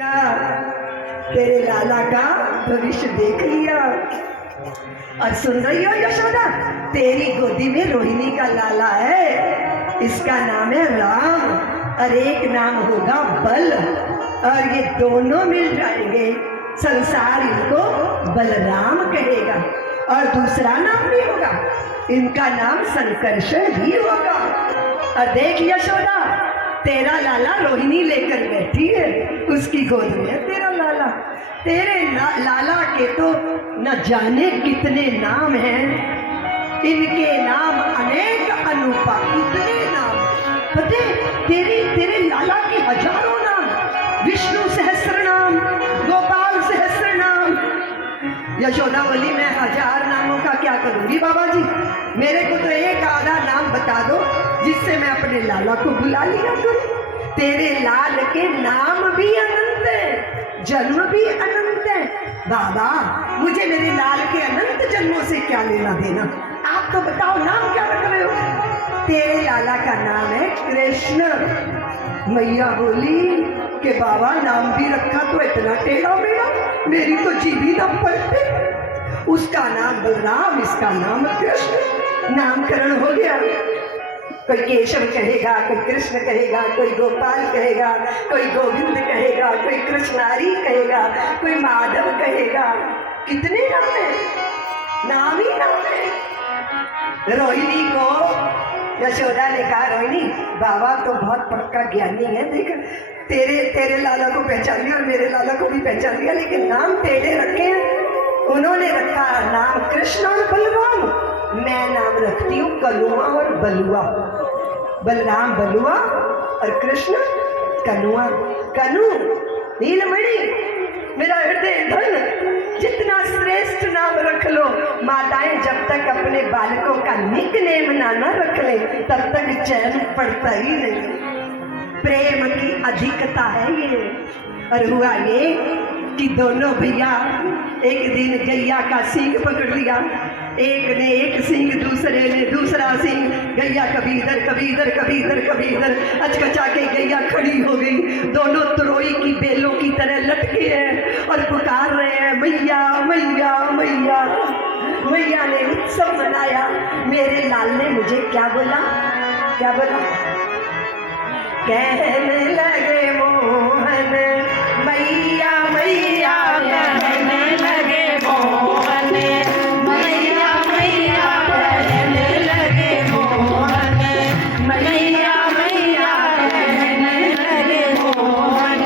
तेरे लाला का भविष्य देख लिया। और सुन रही हो यशोदा, तेरी गोदी में रोहिणी का लाला है, इसका नाम है राम और एक नाम होगा बल। और ये दोनों मिल जाएंगे, संसार इनको बलराम कहेगा। और दूसरा नाम भी होगा, इनका नाम संकर्षण भी होगा। और देख यशोदा, तेरा लाला रोहिणी लेकर बैठी है, उसकी गोद में है तेरा लाला। तेरे लाला के तो न जाने कितने नाम हैं, इनके नाम अनेक अनुपा, इतने नाम पते। तेरे लाला के हजारों नाम, विष्णु सहस्र नाम, गोपाल सहस्र नाम। यशोदा बोली, मैं 1000 नामों का क्या करूंगी बाबा जी, मेरे को तो एक आधा नाम बता दो जिससे मैं अपने लाला को बुला लिया करूं। तेरे लाल के नाम भी अनंत है, जन्म भी अनंत है। बाबा, मुझे मेरे लाल के अनंत जन्मों से क्या लेना देना, आप तो बताओ नाम क्या रख रहे हो। तेरे लाला का नाम है कृष्ण। मैया बोली कि बाबा नाम भी रखा तो इतना टेढ़ा मेरा, मेरी तो जीभी ना पड़ते। उसका नाम बलराम, इसका नाम कृष्ण। नामकरण हो गया। कोई केशव कहेगा, कोई कृष्ण कहेगा, कोई गोपाल कहेगा, कोई गोविंद कहेगा, कोई कृष्णारी कहेगा, कोई माधव कहेगा। कितने नाम है, नाम ही नाम है। रोहिणी को यशोदा ने कहा, रोहिणी बाबा तो बहुत पक्का ज्ञानी है, देख तेरे लाला को पहचान लिया और मेरे लाला को भी पहचान लिया, लेकिन नाम टेढ़े रखे हैं। उन्होंने रखा नाम कृष्ण और बलराम, मैं नाम रखती हूँ कनुआ और बलुआ। बलराम बलुआ और कृष्ण कनुआ। कनु नीलमणि, मेरा हृदय धन। जितना श्रेष्ठ नाम रख लो, माताएं जब तक अपने बालकों का निक नेम ना रख ले तब तक चैन पड़ता ही नहीं। प्रेम की अधिकता है ये। और हुआ ये कि दोनों भैया एक दिन गैया का सींग पकड़ लिया। एक ने एक सींग, दूसरे ने दूसरा सींग। गैया कभी इधर कभी इधर, कभी इधर कभी इधर, अचकचा के गैया खड़ी हो गई। दोनों तुरोई की बेलों की तरह लटके हैं और पुकार रहे हैं, मैया मैया मैया। मैया ने उत्सव मनाया। मेरे लाल ने मुझे क्या बोला, क्या बोला, कहने लगे मोहन मैया मैया, कहने लगे मोहन मैया मैया, कहने लगे मोहन मैया मैया, कहने लगे मोहन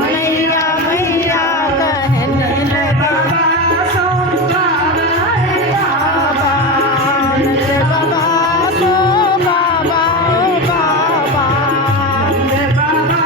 मैया मैया, कहने लगे बाबा सो बाबा, बाबा सो बाबा, बाबा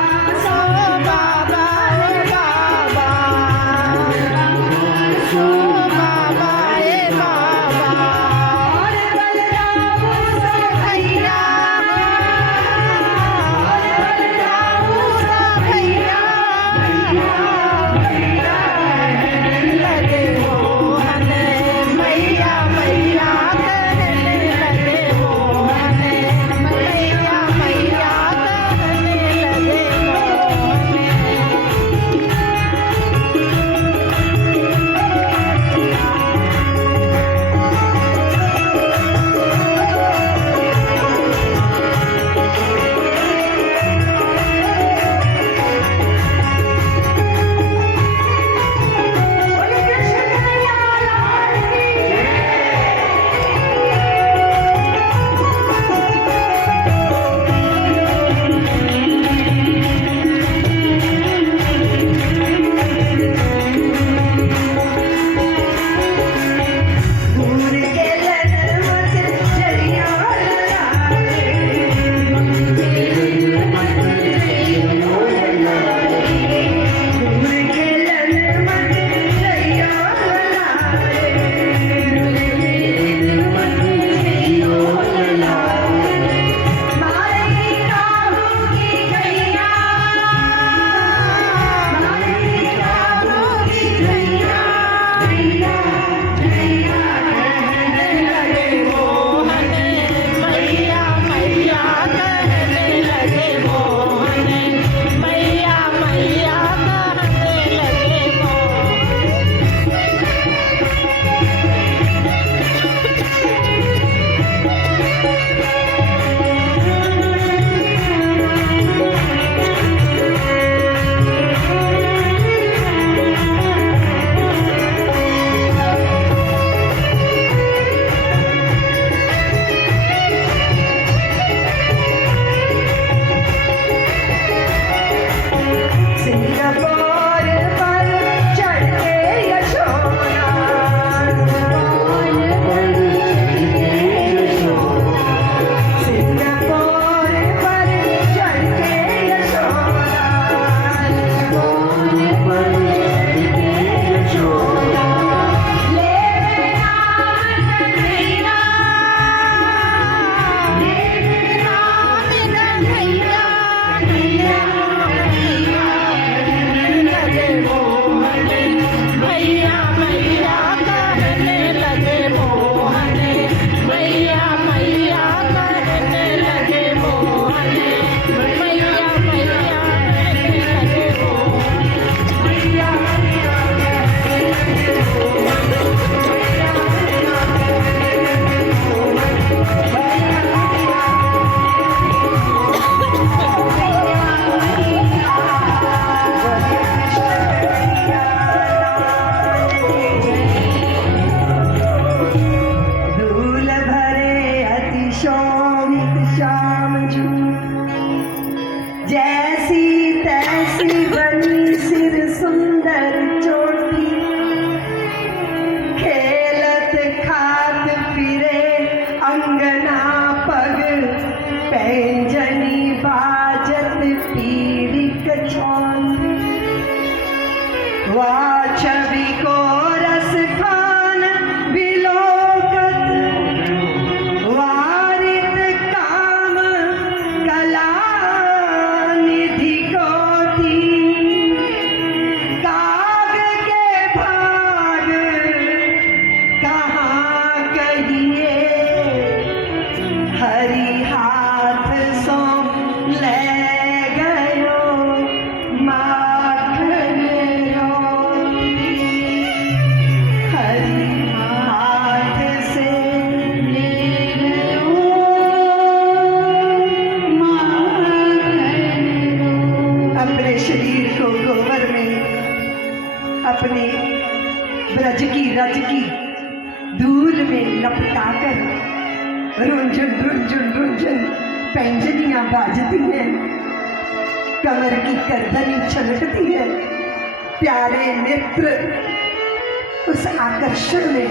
वाह छवि को रस खान बिलोकत, वारित काम कला निधि को थी, काग के भाग कहाँ कहिए, हरि हाथ सो ले गयो माखन रोटी, हरि हाथ से ले गयो माखन रोटी। अपने शरीर को गोबर में अपने ब्रज की रज की धूल में लपटाकर रुंझुन रुंझुन रुंझुन पैंजनियां बाजती हैं, कमर की करदनी छलकती है, प्यारे नेत्र उस आकर्षण में,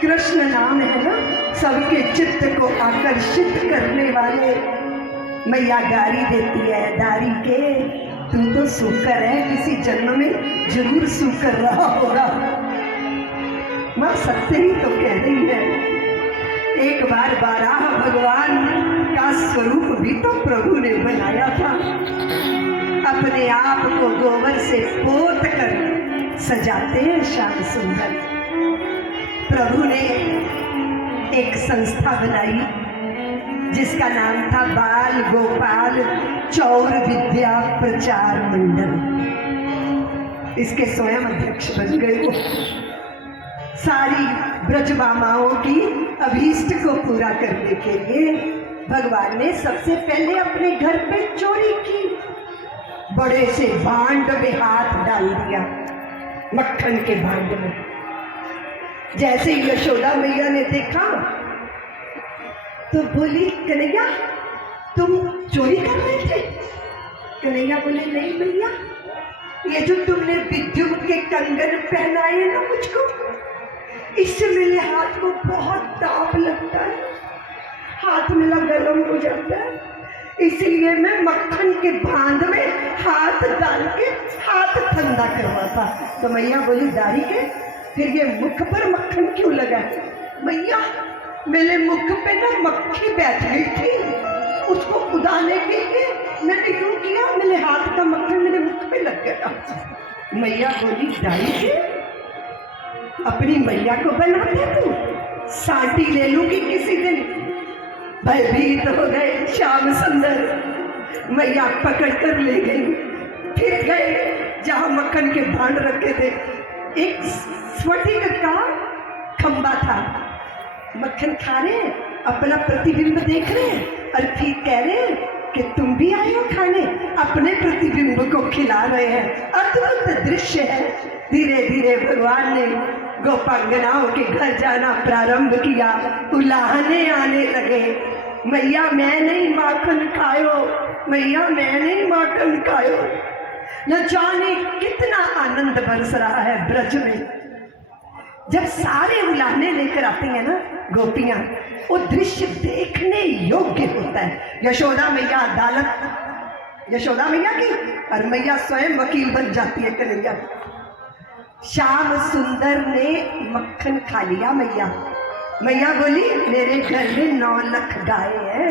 कृष्ण नाम है ना सबके चित्त को आकर्षित करने वाले। मैया गारी देती है, दारी के तू तो सूकर है, किसी जन्म में जरूर सूकर रहा होगा। मां सत्य ही तो कह रही है। एक बार बाराह भगवान का स्वरूप भी तो प्रभु ने बनाया था, अपने आप को गोबर से पोत कर सजाते हैं श्याम सुंदर। प्रभु ने एक संस्था बनाई जिसका नाम था बाल गोपाल चौर विद्या प्रचार मंडल। इसके स्वयं अध्यक्ष बन गए वो। सारी ब्रजमामाओं की अभीष्ट को पूरा करने के लिए भगवान ने सबसे पहले अपने घर पे चोरी की, बड़े से भांड में हाथ डाल दिया, मक्खन के भांड में। जैसे ही यशोदा मैया ने देखा तो बोली, कन्हैया तुम चोरी कर रहे थे? कन्हैया बोले, नहीं मैया, ये जो तुमने विद्युत के कंगन पहनाए ना मुझको, इससे मेरे हाथ को बहुत ताप लगता है, हाथ मेरा गरम हो जाता है, इसलिए मैं मक्खन के बांध में हाथ डाल के हाथ ठंडा करवाता। तो मैया बोली, दारी के फिर ये मुख पर मक्खन क्यों लगा? मैया मेरे मुख पे ना मक्खी बैठ गई थी, उसको उड़ाने के लिए मैंने क्यों किया, मेरे हाथ का मक्खन मेरे मुख पे लग गया। मैया बोली, दारी के अपनी मैया को बनाते तू, साटी ले लूंगी किसी दिन। भयभीत हो गए श्याम सुंदर, मैया पकड़ कर ले गई। फिर गए जहां मक्खन के भांड रखे थे, एक स्फटिक का खंबा था, मक्खन खा रहे, अपना प्रतिबिंब देख रहे और फिर कह रहे कि तुम भी आए हो खाने, अपने प्रतिबिंब को खिला रहे हैं। अद्भुत दृश्य है। धीरे धीरे भगवान ने गोपांगनाओं के घर जाना प्रारंभ किया, उलाहने आने लगे, मैया मैं नहीं माखन खायो, मैया मैं नहीं माखन खायो। न जाने कितना आनंद बरस रहा है ब्रज में। जब सारे उलाहने लेकर आते हैं ना गोपियां, वो दृश्य देखने योग्य होता है। यशोदा मैया अदालत यशोदा मैया की, और मैया स्वयं वकील बन जाती है कन्हैया। श्याम सुंदर ने मक्खन खा लिया। मैया बोली, मेरे घर में 9 लाख गाय है,